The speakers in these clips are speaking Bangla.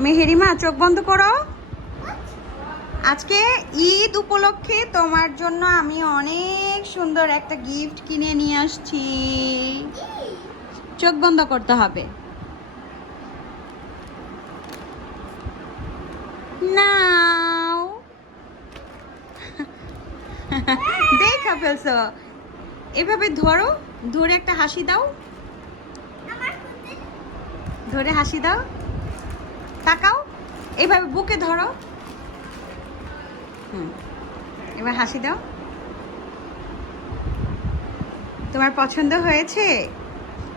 মেহেরিমা, চোখ বন্ধ করো। আজকে ঈদ উপলক্ষে তোমার জন্য আমি অনেক সুন্দর একটা গিফট কিনে নিয়ে আসছি। চোখ বন্ধ করতে হবে। নাও। দেখা ফেলছো। এভাবে ধরো, ধরে একটা হাসি দাও। ধরে হাসি দাও। তাকাও এইভাবে বুকে ধরো। হুম এবার হাসি দাও। তোমার পছন্দ হয়েছে?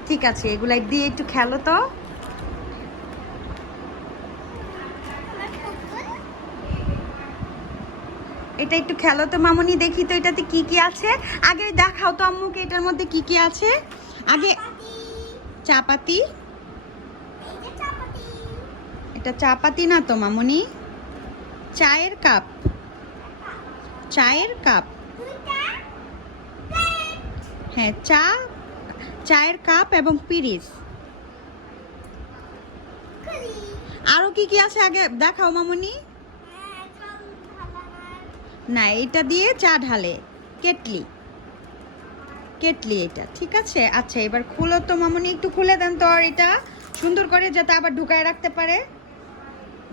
ঠিক আছে এগুলাই দিয়ে একটু খেলো তো। এটা একটু খেলো তো মামনি দেখি তো এটাতে কি কি আছে। আগে দেখাও তো আম্মুকে এটার মধ্যে কি কি আছে? আগে চাপাতি। এটা চাপাতি না তো, মামনি? চায়ের কাপ। চায়ের কাপ। হ্যাঁ চা, চায়ের কাপ এবং পিরিস আরও কি কি আছে আগে দেখাও, মামনি? না, এটা দিয়ে চা ঢালে। কেটলি। কেটলি এটা, ঠিক আছে? আচ্ছা এবার খুলো তো, মামনি, একটু খুলে দেন তো আর এটা। সুন্দর করে যাতে আবার ঢুকায় রাখতে পারে।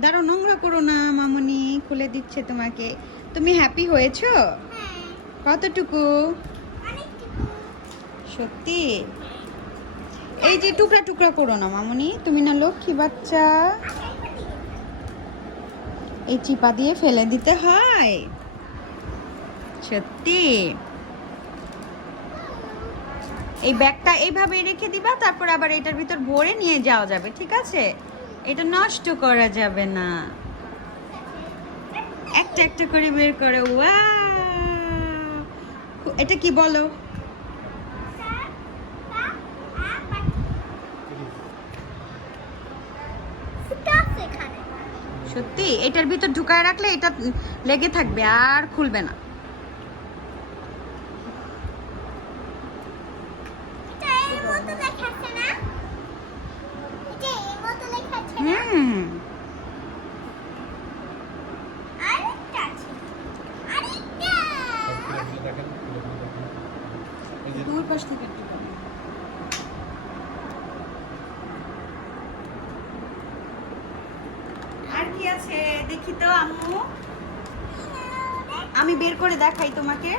দাঁড়াও, নোংরা করো না, মামনি, খুলে দিচ্ছে তোমাকে। তুমি হ্যাপি হয়েছো? কতটুকু? সত্যি? এই যে টুকরা টুকরা করো না, মামনি। তুমি না লক্ষ্মী বাচ্চা। এই চিপা দিয়ে ফেলে দিতে হয়। সত্যি? এই ব্যাগটা এইভাবে রেখে দিবা, তারপর আবার এটার ভিতর ভরে নিয়ে যাওয়া যাবে, ঠিক আছে? এটা নষ্ট করা যাবে না। একটা একটা করে বের করে। ওয়াও। এটা কি বলো? সত্যি? এটার ভিতর ঢুকায় রাখলে এটা লেগে থাকবে আর খুলবে না। দূর পাশ থেকে আর কি আছে? দেখি তো আম্মু। আমি বের করে দেখাই তোমাকে।